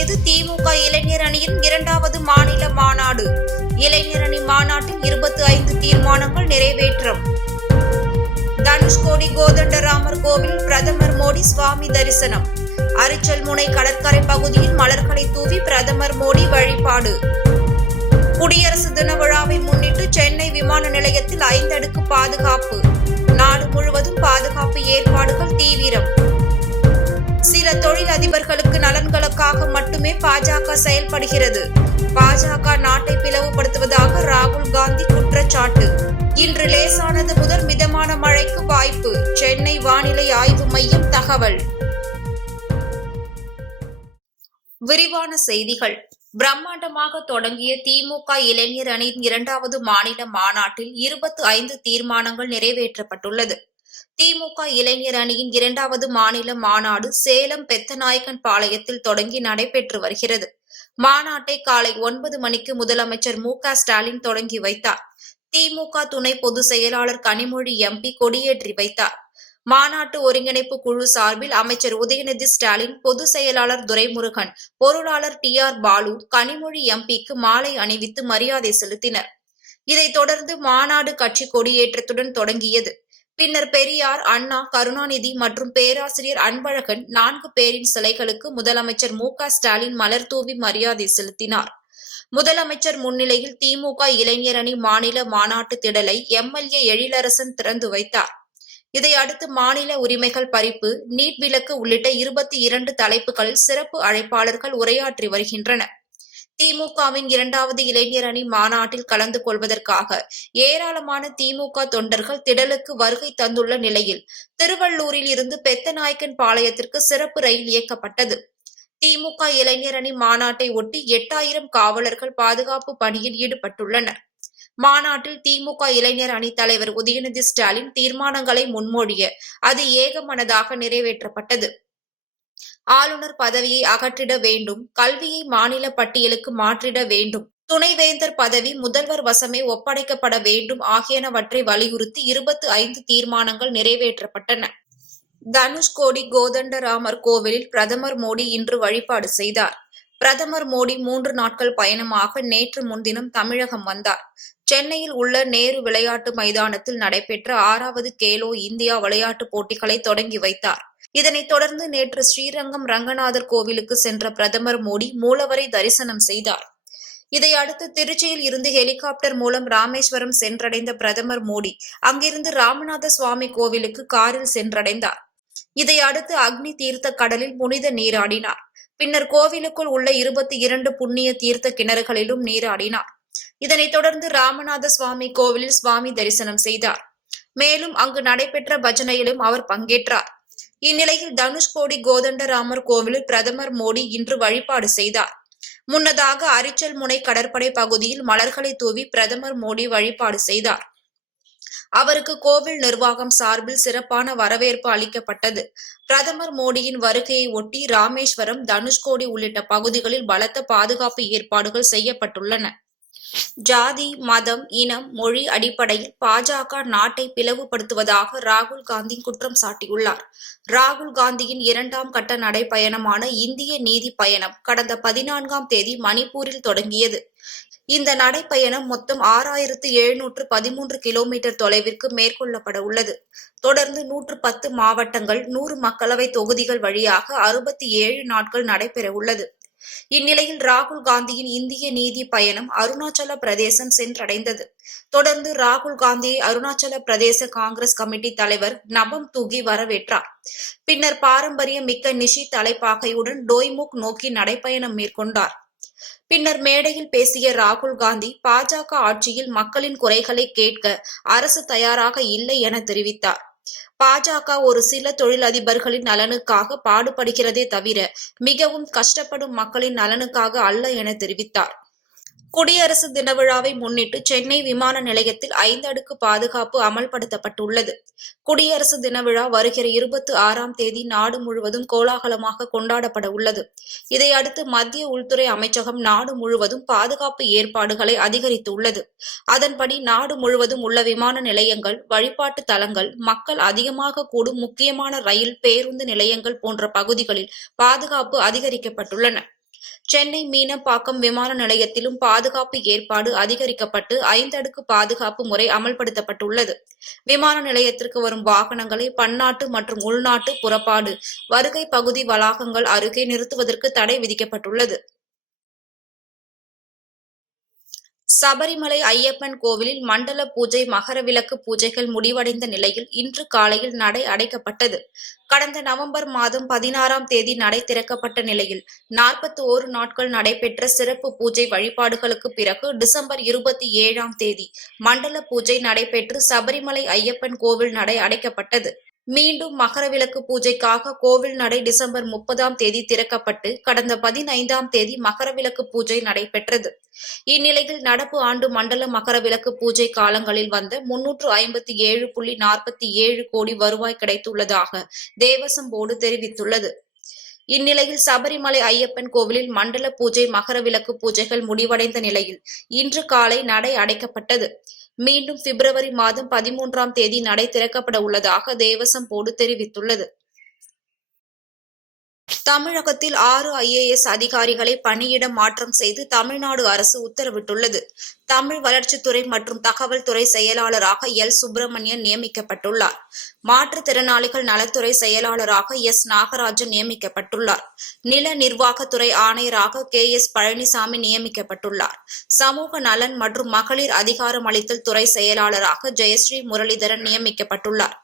தொடங்கியது திமுக இளைஞர் அணியின் 2வது மாநில மாநாடு. இளைஞர் அணி மாநாட்டில் 25 தீர்மானங்கள் நிறைவேற்றம். தனுஷ்கோடி கோதண்டராமர் கோவில் பிரதமர் மோடி சுவாமி தரிசனம். அரிச்சல்முனை கடற்கரை பகுதியில் மலர்களை தூவி பிரதமர் மோடி வழிபாடு. குடியரசு தின விழாவை முன்னிட்டு சென்னை விமான நிலையத்தில் 5 அடுக்கு பாதுகாப்பு. நாடு முழுவதும் பாதுகாப்பு ஏற்பாடுகள் தீவிரம். சில தொழில் அதிபர்களுக்கு நலன்களுக்காக மட்டுமே பாஜக செயல்படுகிறது. பாஜக நாட்டை பிளவுபடுத்துவதாக ராகுல் காந்தி குற்றச்சாட்டு. இன்று லேசானது முதல் மிதமான மழைக்கு வாய்ப்பு. சென்னை வானிலை ஆய்வு மையம் தகவல். விரிவான செய்திகள். பிரம்மாண்டமாக தொடங்கிய திமுக இளைஞர் அணியின் 2வது மாநில மாநாட்டில் 25 தீர்மானங்கள் நிறைவேற்றப்பட்டுள்ளது. திமுக இளைஞர் அணியின் 2வது மாநில மாநாடு சேலம் பெத்தநாயக்கன் பாளையத்தில் தொடங்கி நடைபெற்று வருகிறது. மாநாட்டை காலை 9 மணிக்கு முதலமைச்சர் மு.க.ஸ்டாலின் தொடங்கி வைத்தார். திமுக துணை பொதுச் செயலாளர் கனிமொழி எம்பி கொடியேற்றி வைத்தார். மாநாட்டு ஒருங்கிணைப்பு குழு சார்பில் அமைச்சர் உதயநிதி ஸ்டாலின், பொதுச் செயலாளர் துரைமுருகன், பொருளாளர் டி.ஆர். பாலு, கனிமொழி எம்பிக்கு மாலை அணிவித்து மரியாதை செலுத்தினர். இதைத் தொடர்ந்து மாநாடு கட்சி கொடியேற்றத்துடன் தொடங்கியது. பின்னர் பெரியார், அண்ணா, கருணாநிதி மற்றும் பேராசிரியர் அன்பழகன் 4 பேரின் சிலைகளுக்கு முதலமைச்சர் மு.க.ஸ்டாலின் மலர் தூவி மரியாதை செலுத்தினார். முதலமைச்சர் முன்னிலையில் திமுக இளைஞர் அணி மாநில மாநாட்டு திடலை எம்.எல்.ஏ. எழிலரசன் திறந்து வைத்தார். இதையடுத்து மாநில உரிமைகள் பறிப்பு, நீட் விலக்கு உள்ளிட்ட 22 தலைப்புகளில் சிறப்பு அழைப்பாளர்கள் உரையாற்றி வருகின்றனர். திமுகவின் 2வது இளைஞர் அணி மாநாட்டில் கலந்து கொள்வதற்காக ஏராளமான திமுக தொண்டர்கள் திடலுக்கு வருகை தந்துள்ள நிலையில் திருவள்ளூரில் இருந்து பெத்தநாயக்கன் பாளையத்திற்கு சிறப்பு ரயில் இயக்கப்பட்டது. திமுக இளைஞர் அணி மாநாட்டை ஒட்டி 8000 காவலர்கள் பாதுகாப்பு பணியில் ஈடுபட்டுள்ளனர். மாநாட்டில் திமுக இளைஞர் அணி தலைவர் உதயநிதி ஸ்டாலின் தீர்மானங்களை முன்மொழிய அது ஏகமனதாக நிறைவேற்றப்பட்டது. ஆளுநர் பதவியை அகற்றிட வேண்டும், கல்வியை மாநில பட்டியலுக்கு மாற்றிட வேண்டும், துணைவேந்தர் பதவி முதல்வர் வசமே ஒப்படைக்கப்பட வேண்டும் ஆகியனவற்றை வலியுறுத்தி 25 தீர்மானங்கள் நிறைவேற்றப்பட்டன. தனுஷ்கோடி கோதண்டராமர் கோவிலில் பிரதமர் மோடி இன்று வழிபாடு செய்தார். பிரதமர் மோடி 3 நாட்கள் பயணமாக நேற்று முன்தினம் தமிழகம் வந்தார். சென்னையில் உள்ள நேரு விளையாட்டு மைதானத்தில் நடைபெற்ற 6வது கேலோ இந்தியா விளையாட்டுப் போட்டிகளை தொடங்கி வைத்தார். இதனைத் தொடர்ந்து நேற்று ஸ்ரீரங்கம் ரங்கநாதர் கோவிலுக்கு சென்ற பிரதமர் மோடி மூலவரை தரிசனம் செய்தார். இதையடுத்து திருச்சியில் இருந்து ஹெலிகாப்டர் மூலம் ராமேஸ்வரம் சென்றடைந்த பிரதமர் மோடி அங்கிருந்து ராமநாத சுவாமி கோவிலுக்கு காரில் சென்றடைந்தார். இதையடுத்து அக்னி தீர்த்த கடலில் புனித நீராடினார். பின்னர் கோவிலுக்குள் உள்ள 22 புண்ணிய தீர்த்த கிணறுகளிலும் நீராடினார். இதனைத் தொடர்ந்து ராமநாத சுவாமி கோவிலில் சுவாமி தரிசனம் செய்தார். மேலும் அங்கு நடைபெற்ற பஜனையிலும் அவர் பங்கேற்றார். இந்நிலையில் தனுஷ்கோடி கோதண்டராமர் கோவிலில் பிரதமர் மோடி இன்று வழிபாடு செய்தார். முன்னதாக அரிச்சல்முனை கடற்படை பகுதியில் மலர்களை தூவி பிரதமர் மோடி வழிபாடு செய்தார். அவருக்கு கோவில் நிர்வாகம் சார்பில் சிறப்பான வரவேற்பு அளிக்கப்பட்டது. பிரதமர் மோடியின் வருகையை ஒட்டி ராமேஸ்வரம், தனுஷ்கோடி உள்ளிட்ட பகுதிகளில் பலத்த பாதுகாப்பு ஏற்பாடுகள் செய்யப்பட்டுள்ளன. ஜாதி, மதம், இனம், மொழி அடிப்படையில் பாஜக நாட்டை பிளவுபடுத்துவதாக ராகுல் காந்தி குற்றம் சாட்டியுள்ளார். ராகுல் காந்தியின் 2ஆம் கட்ட நடைப்பயணமான இந்திய நீதி பயணம் கடந்த 14ஆம் தேதி மணிப்பூரில் தொடங்கியது. இந்த நடைப்பயணம் மொத்தம் 6713 கிலோமீட்டர் தொலைவிற்கு மேற்கொள்ளப்பட உள்ளது. தொடர்ந்து 110 மாவட்டங்கள், 100 மக்களவை தொகுதிகள் வழியாக 67 நாட்கள் நடைபெற உள்ளது. இந்நிலையில் ராகுல் காந்தியின் இந்திய நீதி பயணம் அருணாச்சல பிரதேசம் சென்றடைந்தது. தொடர்ந்து ராகுல் காந்தியை அருணாச்சல பிரதேச காங்கிரஸ் கமிட்டி தலைவர் நபம் தூகி வரவேற்றார். பின்னர் பாரம்பரிய மிக்க நிஷி தலைப்பாகையுடன் டோய்முக் நோக்கி நடைப்பயணம் மேற்கொண்டார். பின்னர் மேடையில் பேசிய ராகுல் காந்தி, பாஜக ஆட்சியில் மக்களின் குறைகளை கேட்க அரசு தயாராக இல்லை என தெரிவித்தார். பாஜக ஒரு சில தொழிலதிபர்களின் நலனுக்காக பாடுபடுகிறதே தவிர மிகவும் கஷ்டப்படும் மக்களின் நலனுக்காக அல்ல என தெரிவித்தார். குடியரசு தின விழாவை முன்னிட்டு சென்னை விமான நிலையத்தில் 5 அடுக்கு பாதுகாப்பு அமல்படுத்தப்பட்டுள்ளது. குடியரசு தின விழா வருகிற 26ஆம் தேதி நாடு முழுவதும் கோலாகலமாக கொண்டாடப்பட உள்ளது. இதையடுத்து மத்திய உள்துறை அமைச்சகம் நாடு முழுவதும் பாதுகாப்பு ஏற்பாடுகளை அதிகரித்துள்ளது. அதன்படி நாடு முழுவதும் உள்ள விமான நிலையங்கள், வழிபாட்டு தலங்கள், மக்கள் அதிகமாக கூடும் முக்கியமான ரயில், பேருந்து நிலையங்கள் போன்ற பகுதிகளில் பாதுகாப்பு அதிகரிக்கப்பட்டுள்ளன. சென்னை மீனம்பாக்கம் விமான நிலையத்திலும் பாதுகாப்பு ஏற்பாடு அதிகரிக்கப்பட்டு 5 அடுக்கு பாதுகாப்பு முறை அமல்படுத்தப்பட்டுள்ளது. விமான நிலையத்திற்கு வரும் வாகனங்களை பன்னாட்டு மற்றும் உள்நாட்டு புறப்பாடு வருகை பகுதி வளாகங்கள் அருகே நிறுத்துவதற்கு தடை விதிக்கப்பட்டுள்ளது. சபரிமலை ஐயப்பன் கோவிலில் மண்டல பூஜை மகரவிளக்கு பூஜைகள் முடிவடைந்த நிலையில் இன்று காலையில் நடை அடைக்கப்பட்டது. கடந்த நவம்பர் மாதம் 16ஆம் தேதி நடை திறக்கப்பட்ட நிலையில் 41 நாட்கள் நடைபெற்ற சிறப்பு பூஜை வழிபாடுகளுக்கு பிறகு டிசம்பர் 27ஆம் தேதி மண்டல பூஜை நடைபெற்று சபரிமலை ஐயப்பன் கோவில் நடை அடைக்கப்பட்டது. மீண்டும் மகரவிளக்கு பூஜைக்காக கோவில் நடை டிசம்பர் 30ஆம் தேதி திறக்கப்பட்டு கடந்த 15ஆம் தேதி மகரவிளக்கு பூஜை நடைபெற்றது. இந்நிலையில் நடப்பு ஆண்டு மண்டல மகரவிளக்கு பூஜை காலங்களில் வந்த 357.47 கோடி வருவாய் கிடைத்துள்ளதாக தேவசம் போர்டு தெரிவித்துள்ளது. இந்நிலையில் சபரிமலை ஐயப்பன் கோவிலில் மண்டல பூஜை மகரவிளக்கு பூஜைகள் முடிவடைந்த நிலையில் இன்று காலை நடை அடைக்கப்பட்டது. மீண்டும் பிப்ரவரி மாதம் 13ஆம் தேதி நடை திறக்கப்பட உள்ளதாக தேவசம் போர்டு தெரிவித்துள்ளது. தமிழகத்தில் 6 IAS அதிகாரிகளை பணியிட மாற்றம் செய்து தமிழ்நாடு அரசு உத்தரவிட்டுள்ளது. தமிழ் வளர்ச்சித்துறை மற்றும் தகவல் துறை செயலாளராக எல். சுப்பிரமணியன் நியமிக்கப்பட்டுள்ளார். மாற்றுத்திறனாளிகள் நலத்துறை செயலாளராக எஸ். நாகராஜன் நியமிக்கப்பட்டுள்ளார். நில நிர்வாகத்துறை ஆணையராக KS. பழனிசாமி நியமிக்கப்பட்டுள்ளார். சமூக நலன் மற்றும் மகளிர் அதிகாரமளித்தல் துறை செயலாளராக ஜெயஸ்ரீ முரளிதரன் நியமிக்கப்பட்டுள்ளார்.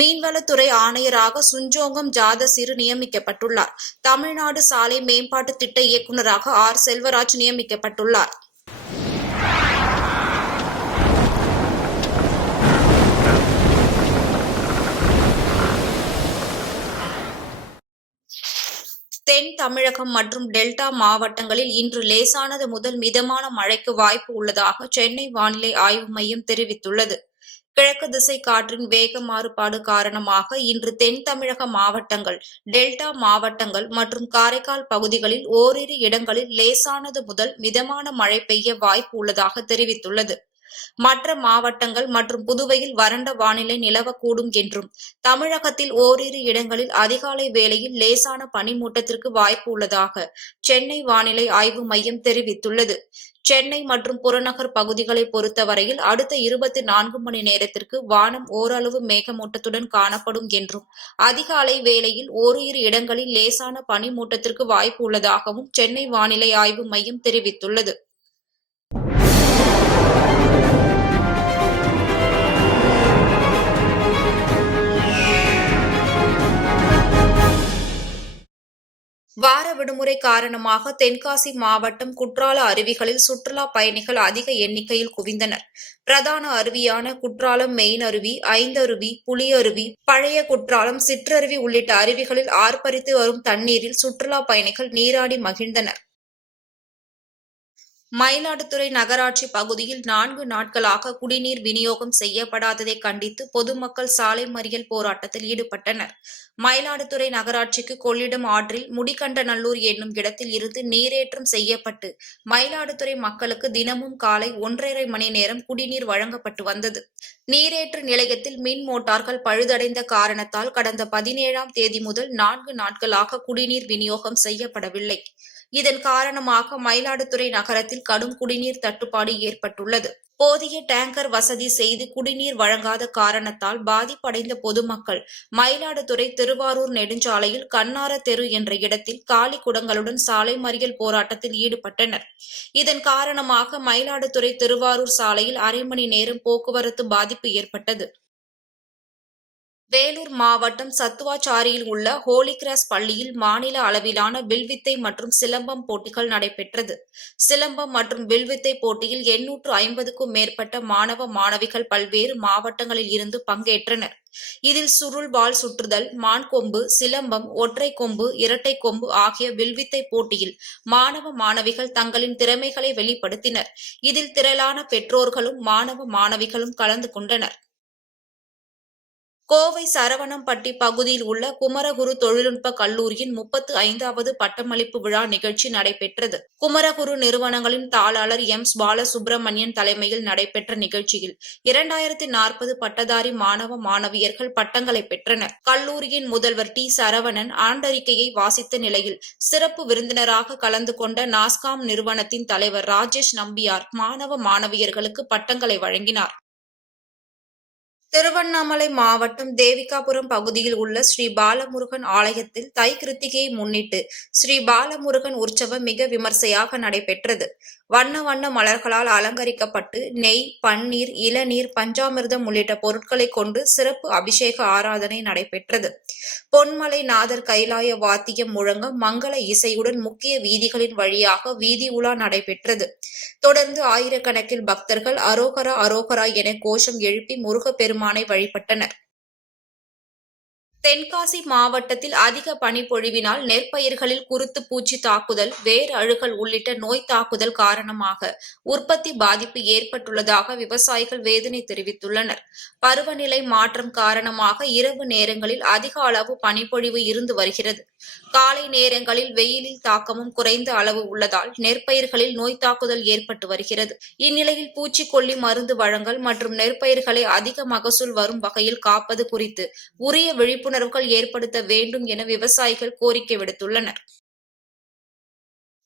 மீன்வளத்துறை ஆணையராக சுஞ்சோங்கம் ஜாதசிறு நியமிக்கப்பட்டுள்ளார். தமிழ்நாடு சாலை மேம்பாட்டு திட்ட இயக்குநராக R. செல்வராஜ் நியமிக்கப்பட்டுள்ளார். தென் தமிழகம் மற்றும் டெல்டா மாவட்டங்களில் இன்று லேசானது முதல் மிதமான மழைக்கு வாய்ப்பு உள்ளதாக சென்னை வானிலை ஆய்வு மையம் தெரிவித்துள்ளது. கிழக்கு திசை காற்றின் வேக மாறுபாடு காரணமாக இன்று தென் தமிழக மாவட்டங்கள், டெல்டா மாவட்டங்கள் மற்றும் காரைக்கால் பகுதிகளில் ஓரிரு இடங்களில் லேசானது முதல் மிதமான மழை பெய்ய வாய்ப்பு உள்ளதாக தெரிவித்துள்ளது. மற்ற மாவட்டங்கள் மற்றும் புதுவையில் வறண்ட வானிலை நிலவக்கூடும் என்றும், தமிழகத்தில் ஓரிரு இடங்களில் அதிகாலை வேளையில் லேசான பனிமூட்டத்திற்கு வாய்ப்பு உள்ளதாக சென்னை வானிலை ஆய்வு மையம் தெரிவித்துள்ளது. சென்னை மற்றும் புறநகர் பகுதிகளை பொறுத்தவரையில் அடுத்த 24 மணி நேரத்திற்கு வானம் ஓரளவு மேகமூட்டத்துடன் காணப்படும் என்றும், அதிகாலை வேளையில் ஓரிரு இடங்களில் லேசான பனிமூட்டத்திற்கு வாய்ப்பு உள்ளதாகவும் சென்னை வானிலை ஆய்வு மையம் தெரிவித்துள்ளது. வார விடுமுறை காரணமாக தென்காசி மாவட்டம் குற்றால அருவிகளில் சுற்றுலா பயணிகள் அதிக எண்ணிக்கையில் குவிந்தனர். பிரதான அருவியான குற்றாலம் மெயின் அருவி, ஐந்தருவி, புலியருவி, பழைய குற்றாலம், சிற்றருவி உள்ளிட்ட அருவிகளில் ஆர்ப்பரித்து வரும் தண்ணீரில் சுற்றுலா பயணிகள் நீராடி மகிழ்ந்தனர். மயிலாடுதுறை நகராட்சி பகுதியில் 4 நாட்களாக குடிநீர் விநியோகம் செய்யப்படாததை கண்டித்து பொதுமக்கள் சாலை மறியல் போராட்டத்தில் ஈடுபட்டனர். மயிலாடுதுறை நகராட்சிக்கு கொள்ளிடம் ஆற்றில் முடிகண்டநல்லூர் என்னும் இடத்தில் இருந்து நீரேற்றம் செய்யப்பட்டு மயிலாடுதுறை மக்களுக்கு தினமும் காலை 1.5 மணி நேரம் குடிநீர் வழங்கப்பட்டு வந்தது. நீரேற்று நிலையத்தில் மின் மோட்டார்கள் பழுதடைந்த காரணத்தால் கடந்த 17ஆம் தேதி முதல் 4 நாட்களாக குடிநீர் விநியோகம் செய்யப்படவில்லை. இதன் காரணமாக மயிலாடுதுறை நகரத்தில் கடும் குடிநீர் தட்டுப்பாடு ஏற்பட்டுள்ளது. போதிய டேங்கர் வசதி செய்து குடிநீர் வழங்காத காரணத்தால் பாதிப்படைந்த பொதுமக்கள் மயிலாடுதுறை திருவாரூர் நெடுஞ்சாலையில் கண்ணார தெரு என்ற இடத்தில் காலி குடங்களுடன் சாலை மறியல் போராட்டத்தில் ஈடுபட்டனர். இதன் காரணமாக மயிலாடுதுறை திருவாரூர் சாலையில் அரை மணி நேரம் போக்குவரத்து பாதிப்பு ஏற்பட்டது. வேலூர் மாவட்டம் சத்துவாச்சாரியில் உள்ள ஹோலி கிராஸ் பள்ளியில் மாநில அளவிலான வில்வித்தை மற்றும் சிலம்பம் போட்டிகள் நடைபெற்றது. சிலம்பம் மற்றும் வில்வித்தை போட்டியில் 850க்கும் மேற்பட்ட மாணவ மாணவிகள் பல்வேறு மாவட்டங்களில் இருந்து பங்கேற்றனர். இதில் சுருள் வாள் சுற்றுதல், மான்கொம்பு, சிலம்பம், ஒற்றை கொம்பு, இரட்டை கொம்பு ஆகிய வில்வித்தை போட்டியில் மாணவ மாணவிகள் தங்களின் திறமைகளை வெளிப்படுத்தினர். இதில் திரளான பெற்றோர்களும் மாணவ மாணவிகளும் கலந்து கொண்டனர். கோவை சரவணம்பட்டி பகுதியில் உள்ள குமரகுரு தொழில்நுட்ப கல்லூரியின் 35வது பட்டமளிப்பு விழா நிகழ்ச்சி நடைபெற்றது. குமரகுரு நிறுவனங்களின் தாளாளர் எம். பாலசுப்ரமணியன் தலைமையில் நடைபெற்ற நிகழ்ச்சியில் 2040 பட்டதாரி மாணவ மாணவியர்கள் பட்டங்களை பெற்றனர். கல்லூரியின் முதல்வர் டி. சரவணன் ஆண்டறிக்கையை வாசித்த நிலையில் சிறப்பு விருந்தினராக கலந்து கொண்ட நாஸ்காம் நிறுவனத்தின் தலைவர் ராஜேஷ் நம்பியார் மாணவ மாணவியர்களுக்கு பட்டங்களை வழங்கினார். திருவண்ணாமலை மாவட்டம் தேவிகாபுரம் பகுதியில் உள்ள ஸ்ரீ பாலமுருகன் ஆலயத்தில் தை கிருத்திகையை முன்னிட்டு ஸ்ரீ பாலமுருகன் உற்சவம் மிக விமர்சையாக நடைபெற்றது. வண்ண வண்ண மலர்களால் அலங்கரிக்கப்பட்டு நெய், பன்னீர், இளநீர், பஞ்சாமிர்தம் உள்ளிட்ட பொருட்களை கொண்டு சிறப்பு அபிஷேக ஆராதனை நடைபெற்றது. பொன்மலை நாதர் கைலாய வாத்தியம் முழங்க மங்கள இசையுடன் முக்கிய வீதிகளின் வழியாக வீதி உலா நடைபெற்றது. தொடர்ந்து ஆயிரக்கணக்கில் பக்தர்கள் அரோகரா அரோகரா என கோஷம் எழுப்பி முருகப்பெருமானை வழிபட்டனர். தென்காசி மாவட்டத்தில் அதிக பனிப்பொழிவினால் நெற்பயிர்களில் குருத்து பூச்சி தாக்குதல், வேர் அழுகல் உள்ளிட்ட நோய் தாக்குதல் காரணமாக உற்பத்தி பாதிப்பு ஏற்பட்டுள்ளதாக விவசாயிகள் வேதனை தெரிவித்துள்ளனர். பருவநிலை மாற்றம் காரணமாக இரவு நேரங்களில் அதிக அளவு பனிப்பொழிவு இருந்து வருகிறது. காலை நேரங்களில் வெயிலில் தாக்கமும் குறைந்த அளவு உள்ளதால் நெற்பயிர்களில் நோய் தாக்குதல் ஏற்பட்டு வருகிறது. இந்நிலையில் பூச்சிக்கொல்லி மருந்து வழங்கல் மற்றும் நெற்பயிர்களை அதிக மகசூல் வரும் வகையில் காப்பது குறித்து உரிய விழிப்புணர்வுகள் ஏற்படுத்த வேண்டும் என விவசாயிகள் கோரிக்கை விடுத்துள்ளனர்.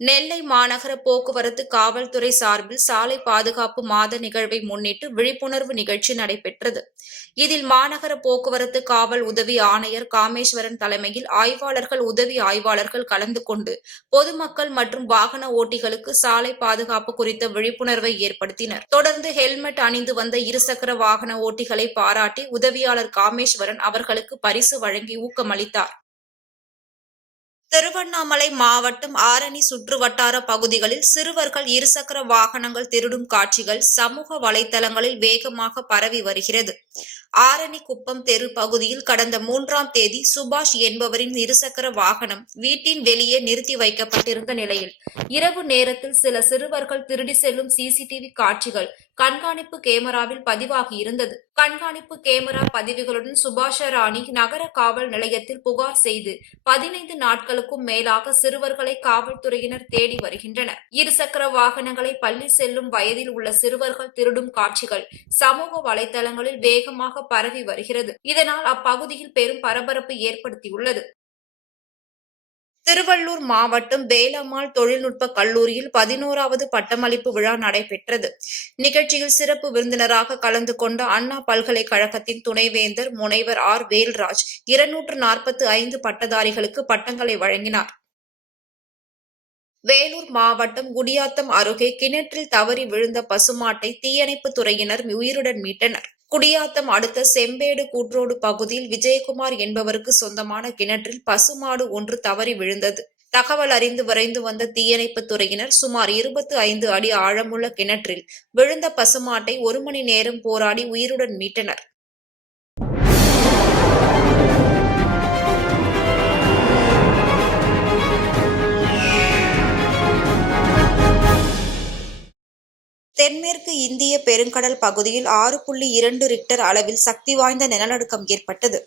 நெல்லை மாநகர போக்குவரத்து காவல்துறை சார்பில் சாலை பாதுகாப்பு மாத நிகழ்வை முன்னிட்டு விழிப்புணர்வு நிகழ்ச்சி நடைபெற்றது. இதில் மாநகர போக்குவரத்து காவல் உதவி ஆணையர் காமேஸ்வரன் தலைமையில் ஆய்வாளர்கள், உதவி ஆய்வாளர்கள் கலந்து கொண்டு பொதுமக்கள் மற்றும் வாகன ஓட்டிகளுக்கு சாலை பாதுகாப்பு குறித்த விழிப்புணர்வை ஏற்படுத்தினர். தொடர்ந்து ஹெல்மெட் அணிந்து வந்த இருசக்கர வாகன ஓட்டிகளை பாராட்டி உதவியாளர் காமேஸ்வரன் அவர்களுக்கு பரிசு வழங்கி ஊக்கமளித்தார். திருவண்ணாமலை மாவட்டம் ஆரணி சுற்றுவட்டார பகுதிகளில் சிறுவர்கள் இருசக்கர வாகனங்கள் திருடும் காட்சிகள் சமூக வலைதளங்களில் வேகமாக பரவி வருகிறது. ஆரணி குப்பம் தெரு பகுதியில் கடந்த 3ஆம் தேதி சுபாஷ் என்பவரின் இருசக்கர வாகனம் வீட்டின் வெளியே நிறுத்தி வைக்கப்பட்டிருந்த நிலையில் இரவு நேரத்தில் சில சிறுவர்கள் திருடி செல்லும் சிசிடிவி காட்சிகள் கண்காணிப்பு கேமராவில் பதிவாகியிருந்தது. கண்காணிப்பு கேமரா பதிவுகளுடன் சுபாஷராணி நகர காவல் நிலையத்தில் புகார் செய்து 15 நாட்களுக்கும் மேலாக சிறுவர்களை காவல்துறையினர் தேடி வருகின்றனர். இருசக்கர வாகனங்களை பள்ளி செல்லும் வயதில் உள்ள சிறுவர்கள் திருடும் காட்சிகள் சமூக வலைதளங்களில் வேகமாக பரவி வருகிறது. இதனால் அப்பகுதியில் பெரும் பரபரப்பு ஏற்படுத்தியுள்ளது. திருவள்ளூர் மாவட்டம் வேலம்மாள் தொழில்நுட்ப கல்லூரியில் 11வது பட்டமளிப்பு விழா நடைபெற்றது. நிகழ்ச்சியில் சிறப்பு விருந்தினராக கலந்து கொண்ட அண்ணா பல்கலைக்கழகத்தின் துணைவேந்தர் முனைவர் ஆர். வேல்ராஜ் 245 பட்டதாரிகளுக்கு பட்டங்களை வழங்கினார். வேலூர் மாவட்டம் குடியாத்தம் அருகே கிணற்றில் தவறி விழுந்த பசுமாட்டை தீயணைப்பு துறையினர் உயிருடன் மீட்டனர். குடியாத்தம் அடுத்த செம்பேடு கூட்ரோடு பகுதியில் விஜயகுமார் என்பவருக்கு சொந்தமான கிணற்றில் பசுமாடு ஒன்று தவறி விழுந்தது. தகவல் அறிந்து விரைந்து வந்த தீயணைப்பு துறையினர் சுமார் 25 அடி ஆழமுள்ள கிணற்றில் விழுந்த பசுமாட்டை 1 மணி நேரம் போராடி உயிருடன் மீட்டனர். தென்மேற்கு இந்திய பெருங்கடல் பகுதியில் 6.2 ரிக்டர் அளவில் சக்தி வாய்ந்த நிலநடுக்கம் ஏற்பட்டது.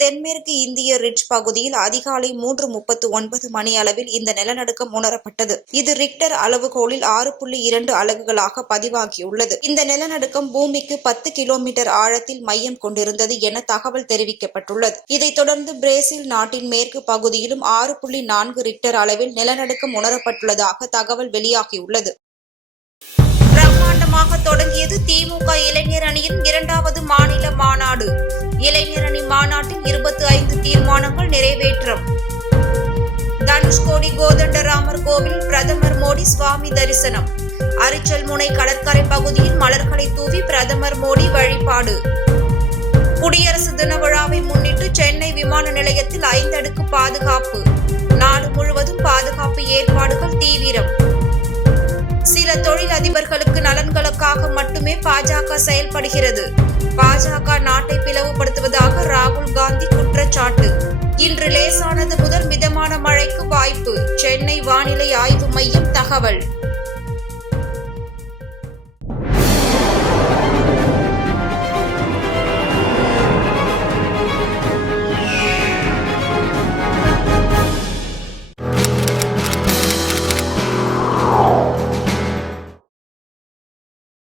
தென்மேற்கு இந்திய ரிட்ஜ் பகுதியில் அதிகாலை 3:39 மணி அளவில் இந்த நிலநடுக்கம் உணரப்பட்டது. இது ரிக்டர் அளவுகோலில் 6.2 அலகுகளாக பதிவாகியுள்ளது. இந்த நிலநடுக்கம் பூமிக்கு 10 கிலோமீட்டர் ஆழத்தில் மையம் கொண்டிருந்தது என தகவல் தெரிவிக்கப்பட்டுள்ளது. இதைத் தொடர்ந்து பிரேசில் நாட்டின் மேற்கு பகுதியிலும் 6.4 ரிக்டர் அளவில் நிலநடுக்கம் உணரப்பட்டுள்ளதாக தகவல் வெளியாகியுள்ளது. பிரம்மாண்டமாக தொடங்கியது திமுக இளைஞர் அணியின் 2வது மாநில மாநாடு. இளைஞர் அணி மாநாட்டில் 25 தீர்மானங்கள் நிறைவேற்றம். தனுஷ்கோடி கோதண்டராமர் கோவில் பிரதமர் மோடி சுவாமி தரிசனம். அரிச்சல்முனை கடற்கரை பகுதியில் மலர்களை தூவி பிரதமர் மோடி வழிபாடு. குடியரசு தின விழாவை முன்னிட்டு சென்னை விமான நிலையத்தில் 5 அடுக்கு பாதுகாப்பு. நாடு முழுவதும் பாதுகாப்பு ஏற்பாடுகள் தீவிரம். சில தொழில் அதிபர்களுக்கு நலன்களுக்காக மட்டுமே பாஜக செயல்படுகிறது. பாஜக நாட்டை பிளவுபடுத்துவதாக ராகுல் காந்தி குற்றச்சாட்டு. இன்று லேசானது முதல் மிதமான மழைக்கு வாய்ப்பு. சென்னை வானிலை ஆய்வு மையம் தகவல்.